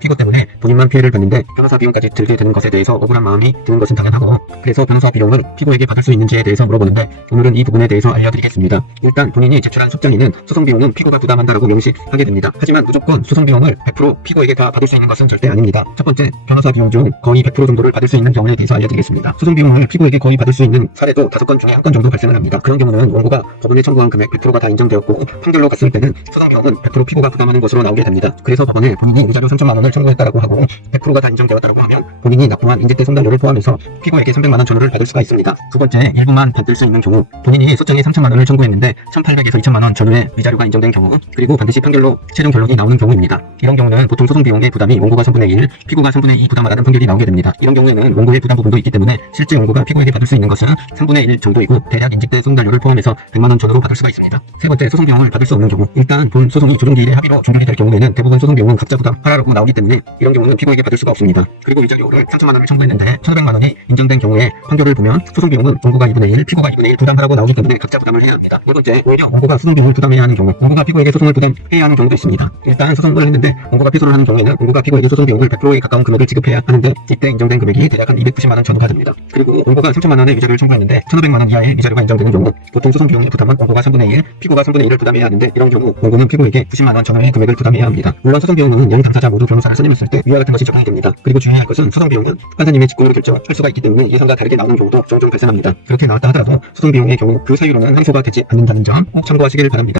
피고 때문에 본인만 피해를 봤는데 변호사 비용까지 들게 되는 것에 대해서 억울한 마음이 드는 것은 당연하고, 그래서 변호사 비용을 피고에게 받을 수 있는지에 대해서 물어보는데 오늘은 이 부분에 대해서 알려드리겠습니다. 일단 본인이 제출한 속정에는 소송 비용은 피고가 부담한다라고 명시하게 됩니다. 하지만 무조건 소송 비용을 100% 피고에게 다 받을 수 있는 것은 절대 아닙니다. 첫 번째, 변호사 비용 중 거의 100% 정도를 받을 수 있는 경우에 대해서 알려드리겠습니다. 소송 비용을 피고에게 거의 받을 수 있는 사례도 5건 중에 1건 정도 발생을 합니다. 그런 경우는 원고가 법원에 청구한 금액 100%가 다 인정되었고 판결로 갔을 때는 소송 비용은 100% 피고가 부담하는 것으로 나오게 됩니다. 그래서 법원에 본인이 위자료 3천만 원을 청구했다라고 하고 100%가 다 인정되었다라고 하면 본인이 납부한 인재때 송달료를 포함해서 피고에게 300만 원 전후를 받을 수가 있습니다. 두 번째, 일부만 받을 수 있는 경우, 본인이 소장에 3천만 원을 청구했는데 1,800에서 2천만 원 전후의 위자료가 인정된 경우, 그리고 반드시 판결로 최종 결론이 나오는 경우입니다. 이런 경우는 보통 소송 비용의 부담이 원고가 3분의 1, 피고가 3분의 2 부담하라는 판결이 나오게 됩니다. 이런 경우에는 원고의 부담 부분도 있기 때문에 실제 원고가 피고에게 받을 수 있는 것은 3분의 1 정도이고 대략 인직대 송달료를 포함해서 100만 원 전후로 받을 수가 있습니다. 세 번째, 소송 비용을 받을 수 없는 경우, 일단 본 소송이 조정기일의 합의로 종결이 될 경우에는 대부분 소송 비용은 각자 부담하라고 나오기 때문에 이런 경우는 피고에게 받을 수가 없습니다. 그리고 위자료를 3천만 원을 청구했는데 1,500만 원이 인정된 경우에 판결을 보면 소송 비용은 원고가 2분의 1, 피고가 2분의 1 부담하라고 나오기 때문에 각자 부담을 해야 합니다. 네 번째, 오히려 원고가 소송 비용을 부담해야 하는 경우, 원고가 피고에게 소송을 부담해야 하는 경우도 있습니다. 일단 소송을 했는데 원고가 패소를 하는 경우에는 원고가 피고에게 소송 비용을 100%에 가까운 금액을 지급해야 하는데 이때 인정된 금액이 대략 한 290만 원 전후가 됩니다. 그리고 원고가 3천만 원의 위자료를 청구했는데 1,500만 원 이하의 위자료가 인정되는 경우, 보통 소송 비용의 부담은 원고가 3분의 1, 피고가 3분의 1을 부담해야 하는데 이런 경우 원고는 피고에게 90만 원 전후의 금액을 부담해야 합니다. 물론 소송 비용은 양 당사자 모두 변호사를 선임했을 때 위와 같은 것이 적용이 됩니다. 그리고 주의해야 할 것은 소송 비용은 판사님의 직권으로 결정할 수가 있기 때문에 예상과 다르게 나오는 경우도 종종 발생합니다. 그렇게 나왔다 하더라도 소송 비용의 경우 그 사유로는 항소가 되지 않는다는 점 꼭 참고하시길 바랍니다.